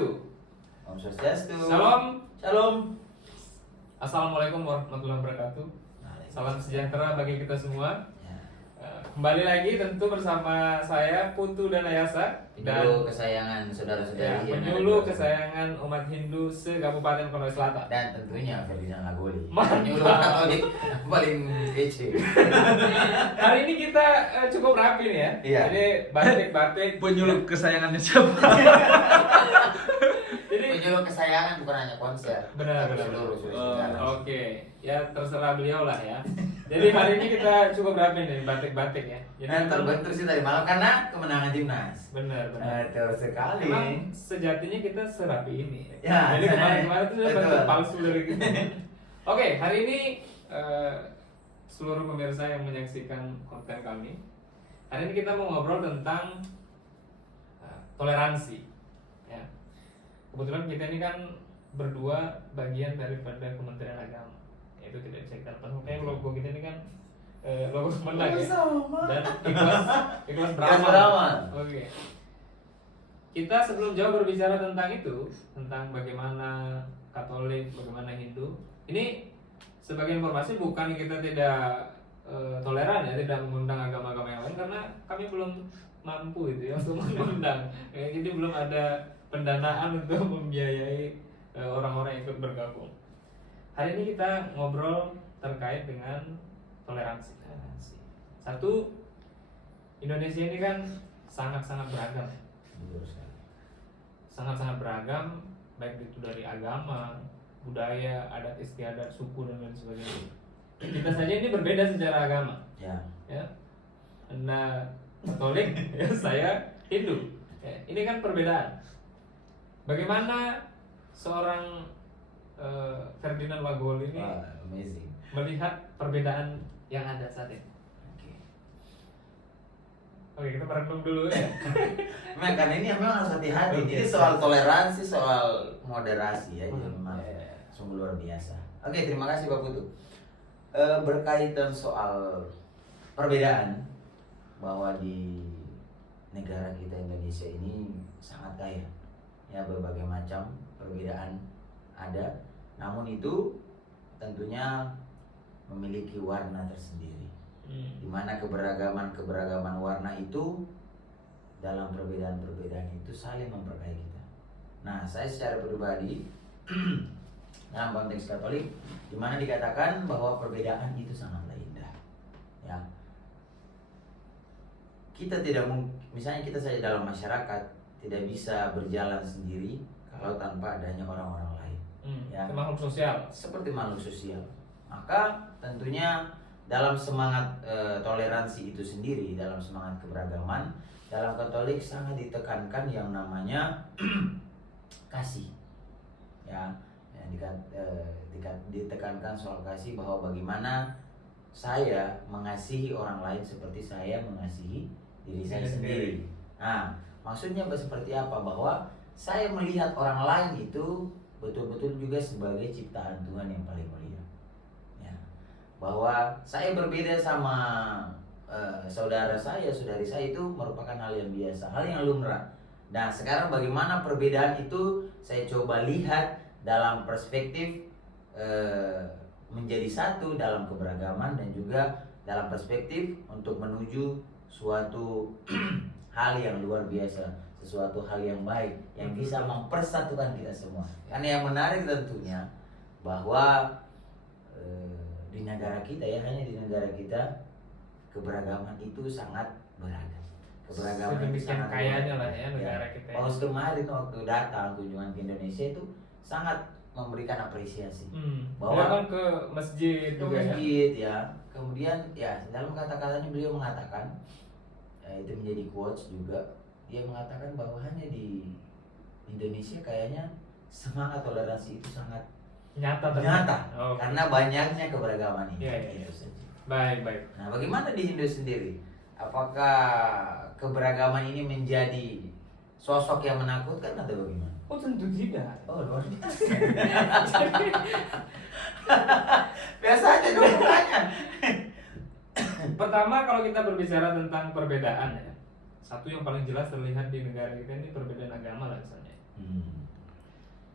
Swastiastu. Om Swastiastu. Salam. Shalom. Assalamualaikum warahmatullahi wabarakatuh. Salam sejahtera bagi kita semua. Ya. Kembali lagi tentu bersama saya Putu dan Ayasa Penyuluh kesayangan ya, saudara-saudari yang penyuluh ada di- kesayangan umat Hindu se-Kabupaten Konawe Selatan. dan tentunya Ferdinand Lagoli. Mantap. Penyuluh Katolik paling kece. Hari ini kita cukup rapi nih ya. Iya. Jadi batik-batik Penyuluh kesayangannya siapa? Jadi Penyuluh kesayangan bukan hanya konser. Benar, tapi benar. seluruh negara. Oke, ya terserah beliau lah ya. Jadi hari ini kita cukup rapi nih batik-batik ya. Jadi Nah, terbentur sih tadi malam karena kemenangan timnas. benar. Betul sekali. Emang sejatinya kita serapi ini. Ya, Jadi kemarin-kemarin itu sudah betul. bentuk palsu dari kita. Oke, hari ini seluruh pemirsa yang menyaksikan konten kami, hari ini kita mau ngobrol tentang toleransi. Ya. Kebetulan kita ini kan berdua bagian daripada Kementerian Agama. Itu tidak bisa kita lepas. Makanya logo kita ini kan logo Kemenag ya. Dan ikhlas beramal. beramal. Oke. Kita sebelum jauh berbicara tentang itu, tentang bagaimana Katolik, bagaimana Hindu. Ini sebagai informasi bukan kita tidak toleran ya, tidak mengundang agama-agama yang lain karena kami belum mampu itu ya untuk mengundang. Jadi belum ada pendanaan untuk membiayai orang-orang yang ikut bergabung. Hari ini kita ngobrol terkait dengan toleransi. Satu, Indonesia ini kan sangat-sangat beragam. Betul sekali. Sangat-sangat beragam, baik itu dari agama, budaya, adat istiadat, suku dan lain sebagainya. Kita saja ini berbeda secara agama, Ya. ya. Anda Katolik, ya, saya Hindu. Ya, ini kan perbedaan. Bagaimana seorang Ferdinand Lagoli ini Wah, amazing. melihat perbedaan yang ada saat ini? Oke. Oke, kita merenung dulu ya. Memang karena ini memang harus hati-hati. Oke. Jadi soal toleransi, soal moderasi ya, Hmm. jadi memang Ya. sungguh luar biasa. Oke, terima kasih Pak Putu. Berkaitan soal perbedaan bahwa di negara kita Indonesia ini sangat kaya, ya berbagai macam perbedaan ada. Namun itu tentunya memiliki warna tersendiri. Di mana keberagaman warna itu dalam perbedaan-perbedaan itu saling memperkaya kita. Nah, saya secara pribadi dalam konteks Katolik, di mana dikatakan bahwa perbedaan itu sangatlah indah. Ya, kita tidak misalnya kita saja dalam masyarakat tidak bisa berjalan sendiri kalau tanpa adanya orang-orang lain. Ya. Itu makhluk sosial. Seperti makhluk sosial. Maka tentunya dalam semangat toleransi itu sendiri, dalam semangat keberagaman, dalam Katolik sangat ditekankan yang namanya kasih. Ya, yang ditekankan soal kasih bahwa bagaimana saya mengasihi orang lain seperti saya mengasihi diri saya sendiri. Nah, maksudnya seperti apa? Bahwa saya melihat orang lain itu betul-betul juga sebagai ciptaan Tuhan yang paling mulia. Ya. Bahwa saya berbeda sama saudara saya, saudari saya itu merupakan hal yang biasa, hal yang lumrah. Nah, sekarang bagaimana perbedaan itu saya coba lihat dalam perspektif menjadi satu dalam keberagaman dan juga dalam perspektif untuk menuju suatu hal yang luar biasa, sesuatu hal yang baik yang bisa mempersatukan kita semua. Karena yang menarik tentunya bahwa di negara kita ya, hanya di negara kita keberagaman itu sangat beragam. Keberagaman itu Sedemikian sangat kayanya beragam. lah ya negara kita ya. Paus kemarin waktu datang kunjungan ke Indonesia itu sangat memberikan apresiasi. Bahwa Bahwa kan ke masjid ke juga ya. masjid ya. Kemudian ya dalam kata-katanya beliau mengatakan itu menjadi quotes juga, dia mengatakan bahwa hanya di Indonesia kayaknya semangat toleransi itu sangat Nyata nyata Oh, karena banyaknya keberagaman ini. Iya, iya. Itu saja. baik. Nah, bagaimana di Hindu sendiri? Apakah keberagaman ini menjadi sosok yang menakutkan atau bagaimana? Oh, tentu tidak. Oh, luar biasa. Biasa aja dong mukanya. Pertama, kalau kita berbicara tentang perbedaan ya, satu yang paling jelas terlihat di negara kita ini perbedaan agama lah misalnya.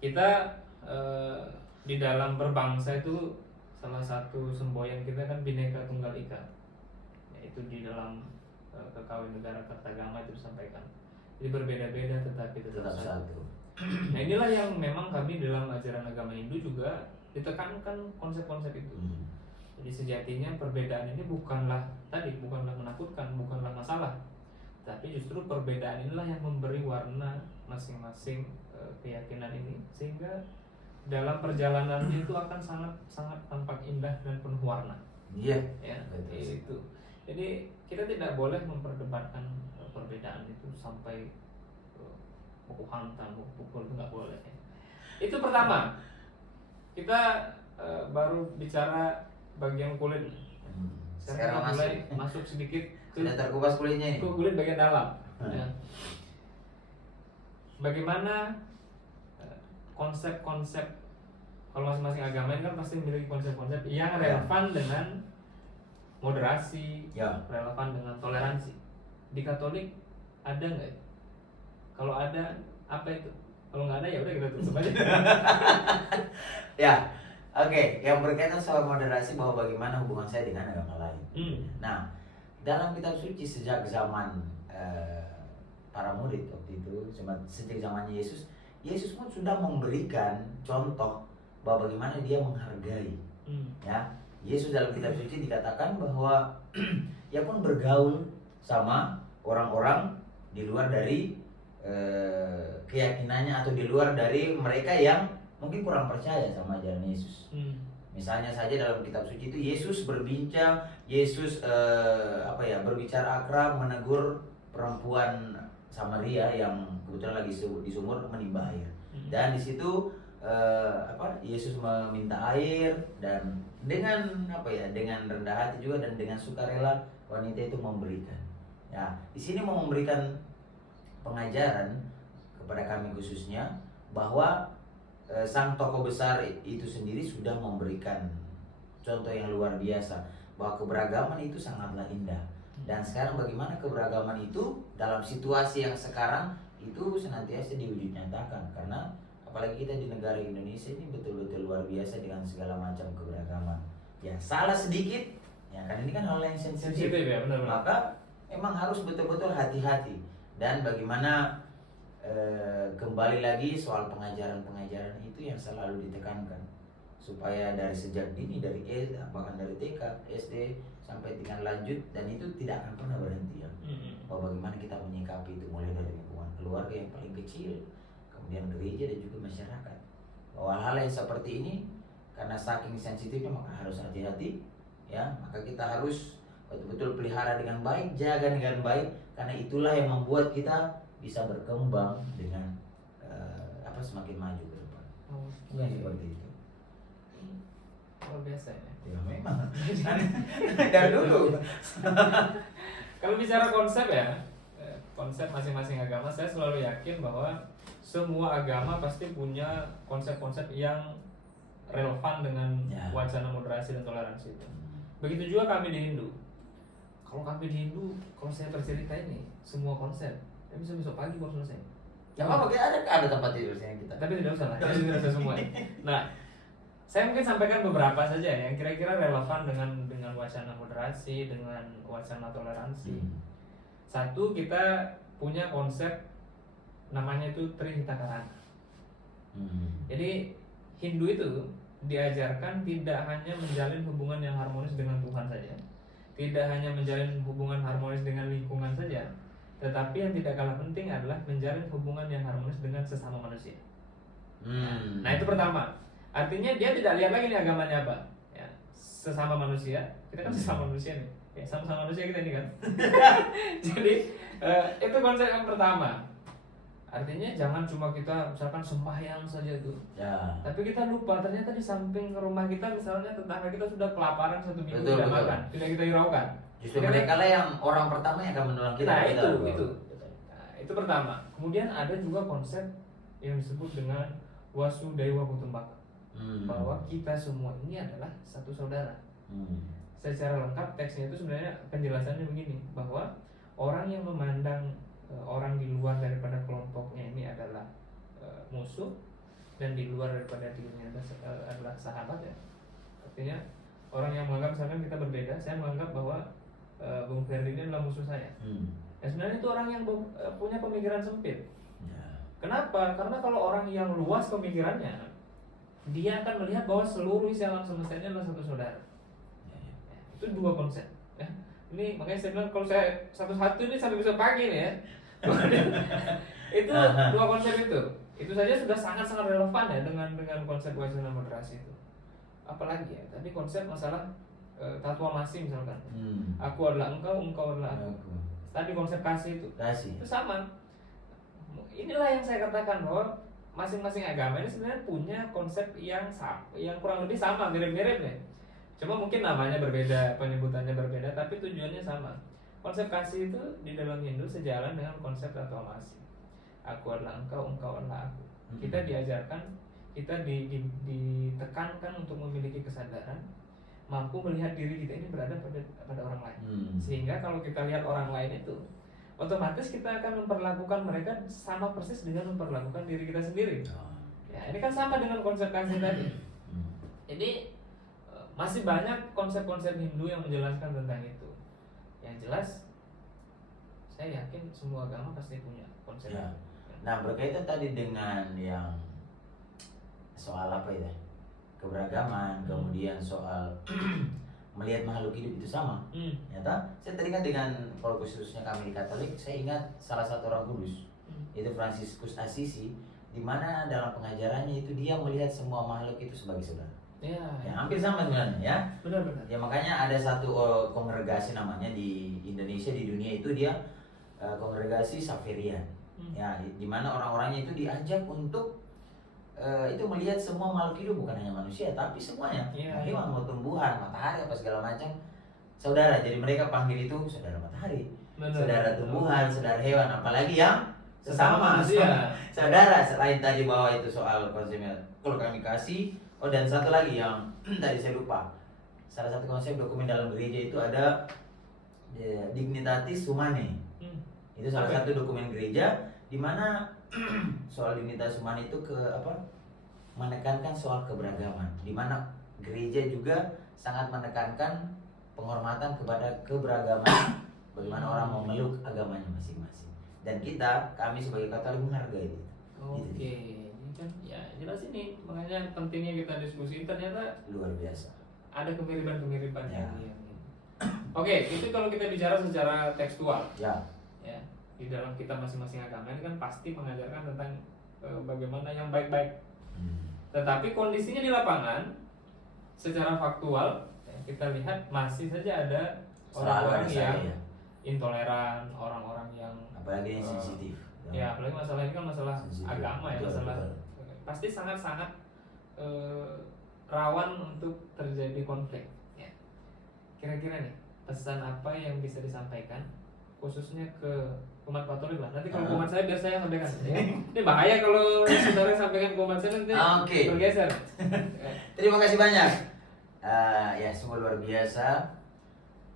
kita di dalam berbangsa itu salah satu semboyan kita kan Bhinneka Tunggal Ika, yaitu di dalam Kekawinegara Kertagama itu disampaikan. Jadi berbeda-beda tetapi tetap satu. Nah inilah yang memang kami dalam ajaran agama Hindu juga ditekankan konsep-konsep itu. Jadi sejatinya perbedaan ini bukanlah menakutkan, bukanlah masalah, tapi justru perbedaan inilah yang memberi warna masing-masing keyakinan ini, sehingga dalam perjalanannya itu akan sangat tampak indah dan penuh warna. Iya. Ya, itu. Jadi kita tidak boleh memperdebatkan perbedaan itu sampai pukul hantam, pukul itu nggak boleh. Itu pertama. Kita baru bicara bagian kulit. Sekarang kita mulai masuk sedikit ke sudah terkupas kulitnya ini. Ke kulit bagian dalam. Ya. Bagaimana konsep-konsep, kalau masing-masing agama ini kan pasti memiliki konsep-konsep yang relevan dengan moderasi, relevan dengan toleransi. Di Katolik ada nggak? Kalau ada, apa itu? Kalau nggak ada ya udah kita tutup aja. Ya, oke. Yang berkaitan soal moderasi, bahwa bagaimana hubungan saya dengan agama lain. Nah, dalam kitab suci sejak zaman para murid waktu itu, sejak zamannya Yesus pun sudah memberikan contoh bahwa bagaimana dia menghargai. Ya, Yesus dalam kitab suci dikatakan bahwa ia pun bergaul sama orang-orang di luar dari keyakinannya, atau di luar dari mereka yang mungkin kurang percaya sama ajaran Yesus. Misalnya saja dalam kitab suci itu Yesus berbincang, berbicara akrab, menegur perempuan Samaria yang kebetulan lagi di sumur menimba air. Dan di situ Yesus meminta air, dan dengan dengan rendah hati juga dan dengan sukarela wanita itu memberikan. Ya, di sini mau memberikan pengajaran kepada kami khususnya bahwa sang tokoh besar itu sendiri sudah memberikan contoh yang luar biasa bahwa keberagaman itu sangatlah indah. Dan sekarang bagaimana keberagaman itu dalam situasi yang sekarang itu senantiasa diwujud nyatakan, karena apalagi kita di negara Indonesia ini betul-betul luar biasa dengan segala macam keberagaman. Ya, salah sedikit, ya kan ini kan hal yang sensitif ya, benar-benar. Maka memang harus betul-betul hati-hati. Dan bagaimana kembali lagi soal pengajaran-pengajaran itu yang selalu ditekankan, supaya dari sejak dini, dari bahkan dari TK, SD sampai dengan lanjut, dan itu tidak akan pernah berhenti ya. Bahwa bagaimana kita menyikapi itu, mulai dari lingkungan keluarga yang paling kecil, kemudian gereja dan juga masyarakat. Bahwa hal yang seperti ini karena saking sensitifnya maka harus hati-hati ya. Maka kita harus betul-betul pelihara dengan baik, jaga dengan baik, karena itulah yang membuat kita bisa berkembang dengan semakin maju ke depan. Bukan seperti itu. Luar biasa ya. Ya memang. Dari dulu. Kalau bicara konsep ya, konsep masing-masing agama, saya selalu yakin bahwa semua agama pasti punya konsep-konsep yang relevan dengan wacana moderasi dan toleransi itu. Begitu juga kami di Hindu. Kalau kami di Hindu, kalau saya bercerita ini semua konsep, ya bisa besok pagi baru selesai. Ya apa ada tempat tidurnya kita. Tapi tidak usah lah, tidak usah semua. Nah, saya mungkin sampaikan beberapa saja yang kira-kira relevan dengan wacana moderasi, dengan wacana toleransi. Satu, kita punya konsep namanya itu Trihita Karana. Jadi Hindu itu diajarkan tidak hanya menjalin hubungan yang harmonis dengan Tuhan saja, tidak hanya menjalin hubungan harmonis dengan lingkungan saja, tetapi yang tidak kalah penting adalah menjalin hubungan yang harmonis dengan sesama manusia. Nah itu pertama. Artinya dia tidak lihat lagi nih agamanya apa, ya, sesama manusia. Kita kan sesama manusia nih, ya, sama-sama manusia kita ini kan. Jadi itu konsep yang pertama. Artinya jangan cuma kita misalkan sembahyang saja tuh, tapi kita lupa ternyata di samping rumah kita misalnya tetangga kita sudah kelaparan 1 minggu tidak makan, tidak kita hiraukan. Justru mereka lah yang orang pertama yang akan menolong kita. Nah itu pertama. Kemudian ada juga konsep yang disebut dengan Wasudaiwa Kutumbaka, bahwa kita semua ini adalah satu saudara. Secara lengkap teksnya itu sebenarnya penjelasannya begini, bahwa orang yang memandang orang di luar daripada kelompoknya ini adalah musuh, dan di luar daripada dirinya adalah sahabat ya. Artinya orang yang menganggap misalkan kita berbeda, saya menganggap bahwa Bung Ferdi ini adalah musuh saya. Ya sebenarnya itu orang yang punya pemikiran sempit. Kenapa? Karena kalau orang yang luas pemikirannya, dia akan melihat bahwa seluruh isi alam semesta ini adalah satu saudara. Itu dua konsep. Ya. Ini makanya saya bilang kalau saya satu-satu ini sampai besok pagi nih ya. Itu dua konsep itu saja sudah sangat-sangat relevan ya dengan konsep wacana moderasi itu. Apalagi ya, tadi konsep masalah tatwa masih misalkan. Aku adalah engkau, engkau adalah aku. Tadi konsep kasih itu sama. Inilah yang saya katakan bahwa masing-masing agama ini sebenarnya punya konsep yang kurang lebih sama, mirip-mirip nih. Cuma mungkin namanya berbeda, penyebutannya berbeda, tapi tujuannya sama. Konsep kasih itu di dalam Hindu sejalan dengan konsep tatwa masih. Aku adalah engkau, engkau adalah aku. Kita diajarkan, kita ditekankan untuk memiliki kesadaran, mampu melihat diri kita ini berada pada orang lain. Sehingga kalau kita lihat orang lain itu, otomatis kita akan memperlakukan mereka sama persis dengan memperlakukan diri kita sendiri. Ya, ini kan sama dengan konsep kasih tadi. Jadi masih banyak konsep-konsep Hindu yang menjelaskan tentang itu. Yang jelas, saya yakin semua agama pasti punya konsep. Ya. Nah, berkaitan tadi dengan yang soal apa ya? Keberagaman, kemudian soal melihat makhluk hidup itu sama. Ternyata saya teringat dengan, kalau khususnya kami di Katolik, saya ingat salah satu orang kudus, yaitu Fransiskus Assisi, di mana dalam pengajarannya itu dia melihat semua makhluk itu sebagai saudara. Ya, hampir sama sebenarnya ya. Benar-benar. Ya makanya ada satu kongregasi namanya di Indonesia, di dunia itu dia kongregasi Xaverian. Ya, di mana orang-orangnya itu diajak untuk itu melihat semua makhluk hidup, bukan hanya manusia tapi semuanya, hewan, mau tumbuhan, matahari apa segala macam saudara. Jadi mereka panggil itu saudara matahari, saudara tumbuhan, saudara hewan, apalagi yang sesama saudara. Selain tadi bahwa itu soal konsepnya kalau kami kasih, dan satu lagi yang tadi saya lupa, salah satu konsep dokumen dalam gereja itu ada Dignitatis Humanae. Itu salah satu dokumen gereja di mana soal Dignitatis Humanae itu menekankan soal keberagaman, di mana gereja juga sangat menekankan penghormatan kepada keberagaman, bagaimana orang memeluk agamanya masing-masing. Dan kami sebagai Katolik menghargai itu. Oke, ini kan ya jelas ini, makanya pentingnya kita diskusi. Ternyata luar biasa. Ada kemiripan-kemiripan ya. Oke, itu kalau kita bicara secara tekstual. Ya. Di dalam kita masing-masing agama ini kan pasti mengajarkan tentang bagaimana yang baik-baik. Tetapi kondisinya di lapangan secara faktual kita lihat masih saja ada orang-orang yang intoleran, orang-orang yang apalagi yang sensitif. Ya, apalagi masalah ini kan masalah sensitif. Agama ya, masalah pasti sangat-sangat rawan untuk terjadi konflik. Ya. Kira-kira nih pesan apa yang bisa disampaikan khususnya ke umat Katolik lah. Nanti kalau umat saya biar saya sampaikan. Ya. Ini bahaya kalau saudara sampaikan ke umat saya nanti bergeser. Terima kasih banyak. Ya sungguh luar biasa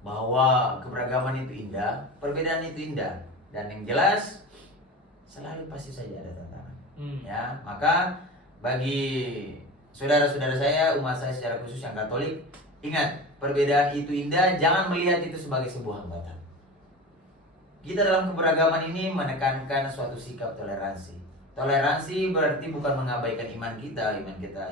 bahwa keberagaman itu indah, perbedaan itu indah, dan yang jelas selalu pasti saja ada tantangan. Ya, maka bagi saudara-saudara saya, umat saya secara khusus yang Katolik, ingat perbedaan itu indah. Jangan melihat itu sebagai sebuah hambatan. Kita dalam keberagaman ini menekankan suatu sikap toleransi. Toleransi berarti bukan mengabaikan iman kita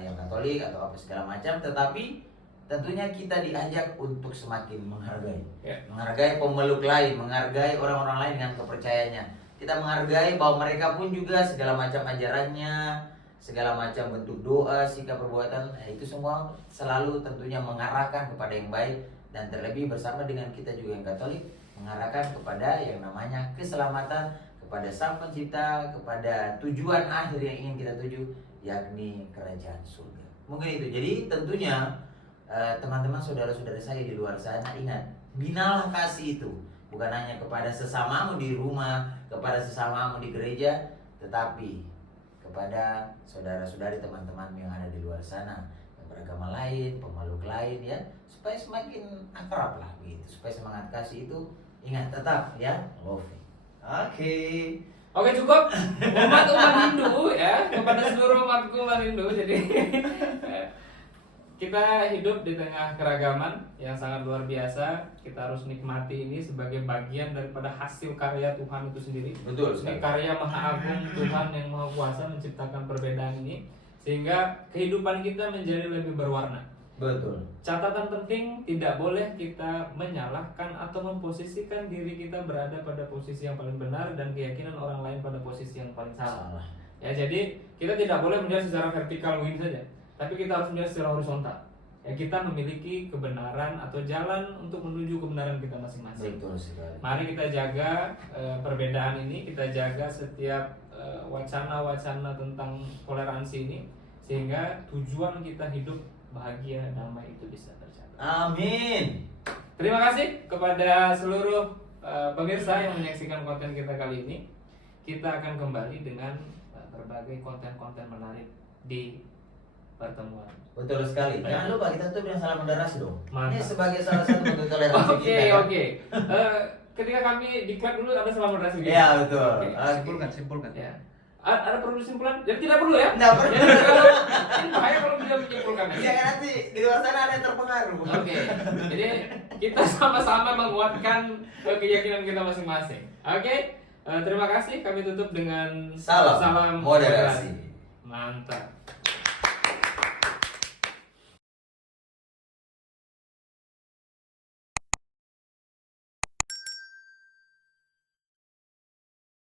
yang Katolik atau apa segala macam, tetapi tentunya kita diajak untuk semakin menghargai. Menghargai pemeluk lain, menghargai orang-orang lain dengan kepercayaannya. Kita menghargai bahwa mereka pun juga segala macam ajarannya, segala macam bentuk doa, sikap perbuatan, itu semua selalu tentunya mengarahkan kepada yang baik, dan terlebih bersama dengan kita juga yang Katolik mengarahkan kepada yang namanya keselamatan, kepada Sang Pencipta, kepada tujuan akhir yang ingin kita tuju, yakni kerajaan surga. Mungkin itu. Jadi tentunya teman-teman saudara-saudara saya di luar sana, ingat, binalah kasih itu bukan hanya kepada sesamamu di rumah, kepada sesamamu di gereja, tetapi kepada saudara-saudari teman-teman yang ada di luar sana, yang beragama lain, pemeluk lain, ya, supaya semakin akrab lah begitu, supaya semangat kasih itu ingat tetap ya, loving. Oke. Oke, cukup umat Hindu ya, kepada seluruh umat Hindu. Jadi kita hidup di tengah keragaman yang sangat luar biasa. Kita harus nikmati ini sebagai bagian daripada hasil karya Tuhan itu sendiri. Betul Ini sekali. karya Maha Agung Tuhan yang Maha Kuasa menciptakan perbedaan ini sehingga kehidupan kita menjadi lebih berwarna. Betul. Catatan penting, tidak boleh kita menyalahkan atau memposisikan diri kita berada pada posisi yang paling benar dan keyakinan orang lain pada posisi yang paling salah. Ya, jadi kita tidak boleh melihat secara vertikal win saja, tapi kita harus melihat secara horizontal. Ya, kita memiliki kebenaran atau jalan untuk menuju kebenaran kita masing-masing. Betul sekali. Mari kita jaga perbedaan ini, kita jaga setiap wacana-wacana tentang toleransi ini sehingga tujuan kita hidup bahagia, damai itu bisa tercapai. Amin. Terima kasih kepada seluruh pemirsa yang menyaksikan konten kita kali ini. Kita akan kembali dengan berbagai konten-konten menarik di pertemuan. Betul sekali. Jangan lupa kita tuh bilang salam moderasi dong. Mantap. Ini sebagai salah satu bentuk toleransi Oke, kita. oke. Ketika kami diklat dulu ada salam moderasi gitu. Iya, betul. Oke. Simpulkan. Ya. Ada perlu kesimpulan? Jadi tidak perlu ya? Nggak perlu. Ya, ini bahaya kalau tidak menyimpulkan. Jangan nanti di luar sana ada yang terpengaruh. Oke, jadi kita sama-sama menguatkan keyakinan kita masing-masing. Oke, terima kasih. Kami tutup dengan Salam moderasi. Mantap.